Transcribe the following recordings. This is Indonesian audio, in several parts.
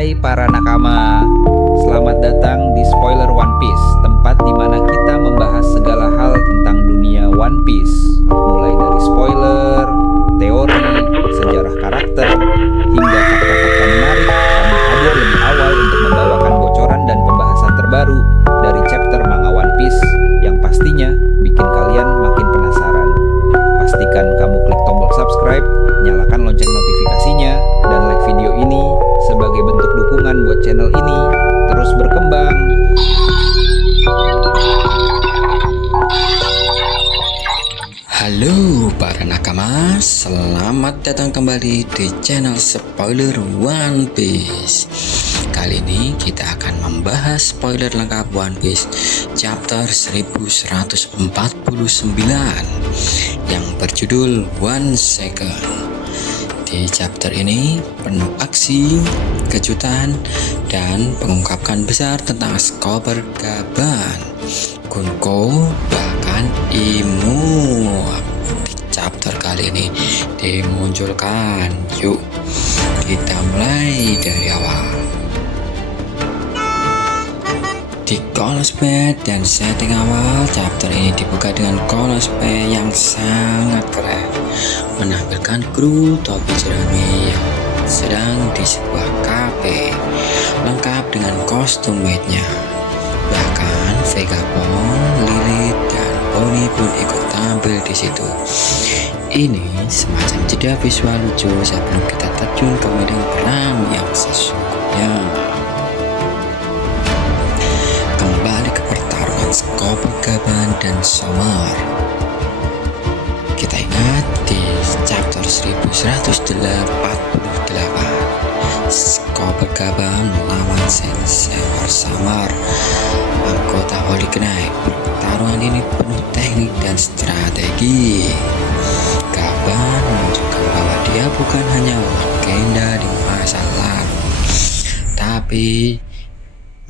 Hai para nakama, selamat datang di Spoiler One Piece, tempat di mana kita membahas segala hal tentang dunia One Piece, mulai dari spoiler, teori, sejarah karakter, hingga fakta-fakta menarik. Kami hadir lebih awal untuk membawakan bocoran dan pembahasan terbaru dari chapter manga One Piece yang pastinya bikin kalian makin penasaran. Pastikan kamu klik tombol subscribe, nyalakan lonceng notifikasinya, dan like video ini sebagai bentuk dukungan buat channel ini terus berkembang. Halo para nakama, selamat datang kembali di channel Spoiler One Piece. Kali ini kita akan membahas spoiler lengkap One Piece chapter 1149 yang berjudul One Second. Di chapter ini penuh aksi, kejutan, dan pengungkapan besar tentang Scooper Gaban, Gunko, bahkan Imu. Di chapter kali ini dimunculkan. Yuk kita mulai dari awal. Di Colospay dan setting awal, chapter ini dibuka dengan Colospay yang sangat keren, menampilkan kru topi jerami yang sedang di sebuah kafe, lengkap dengan kostum maidnya. Bahkan Vegapunk, Lilith, dan Bonnie pun ikut tampil di situ. Ini semacam jeda visual lucu sebelum kita terjun ke medan perang yang sesungguhnya. Kembali ke pertarungan Scooper Gaban dan Somar. Kita ingat di chapter 1148, Scooper Gaban melawan Sensei Samar, anggota Holy Knight. Pertarungan ini penuh teknik dan strategi. Gaban menunjukkan bahwa dia bukan hanya legenda di masa lalu, tapi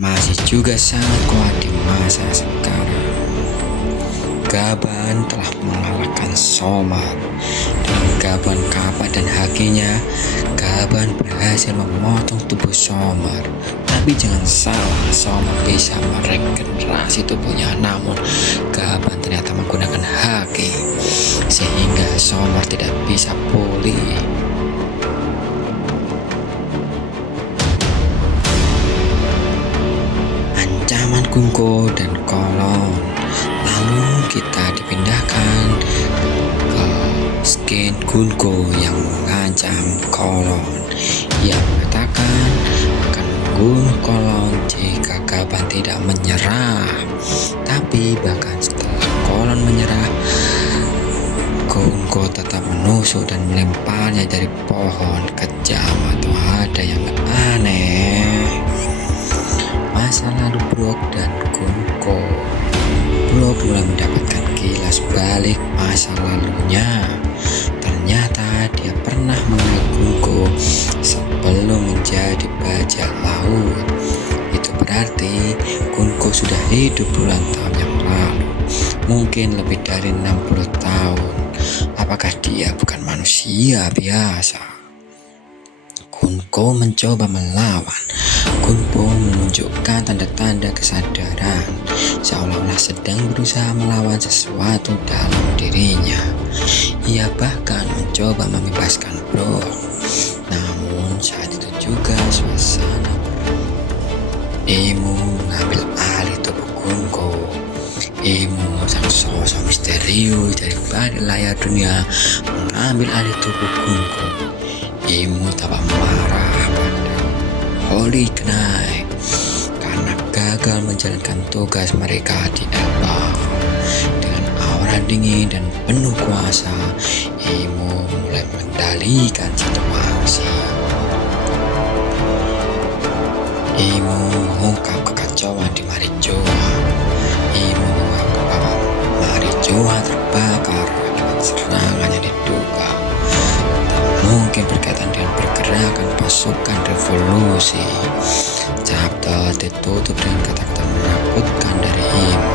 masih juga sangat kuat di masa sekarang. Gaban telah mengalahkan Somar. Dengan Gaban kapal dan hakinya, Gaban berhasil memotong tubuh Somar. Tapi jangan salah, Somar bisa meregenerasi tubuhnya, namun Gaban ternyata menggunakan haki, sehingga Somar tidak bisa pulih. Ancaman Gunko dan Kolon. Lalu kita dipindahkan ke skin Gunko yang mengancam Kolon. Ia mengatakan akan membunuh Kolon jika Gaban tidak menyerah. Tapi bahkan setelah Kolon menyerah, Gunko tetap menusuk dan melemparnya dari pohon. Kejam atau ada yang aneh? Masa lalu Brook dan Gunko. Brook mulai mendapatkan kilas balik masa lalunya. Ternyata dia pernah mengenal Gunko sebelum menjadi bajak laut. Itu berarti Gunko sudah hidup puluhan tahun yang lalu, mungkin lebih dari 60 tahun. Apakah dia bukan manusia biasa? Gunko mencoba melawan. Gunko menunjukkan tanda-tanda kesadaran, seolah-olah sedang berusaha melawan sesuatu dalam dirinya. Ia bahkan mencoba membebaskan Brook. Namun saat itu juga suasana Imu mengambil alih tubuh Gunko. Imu, sang sosok misterius dari balik layar dunia, mengambil alih tubuh Gunko. Imu tampak marah pada Holy Knight karena gagal menjalankan tugas mereka di Elbaf. Dengan aura dingin dan penuh kuasa, Imu mulai mengendalikan situasi. Imu mengungkap kekacauan di Marijoa. Imu menganggap bahwa Marijoa terbakar akibat serangan yang diduga mungkin berkaitan dengan pergerakan pasukan revolusi. Chapter ditutup dengan kata-kata menakutkan dari Imu.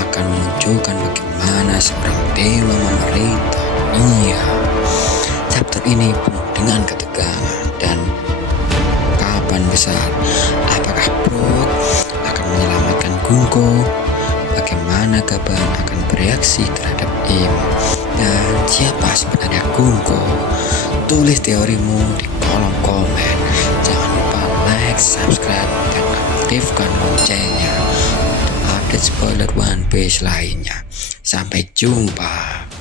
Akan menunjukkan bagaimana seorang dewa memerintah dunia. Chapter ini penuh dengan ketegangan dan besar. Apakah Brook akan menyelamatkan Gunko? Bagaimana Gaban akan bereaksi terhadap Im? Dan siapa sebenarnya Gunko? Tulis teorimu di kolom komen. Jangan lupa like, subscribe, dan aktifkan loncengnya untuk update spoiler One Piece lainnya. Sampai jumpa.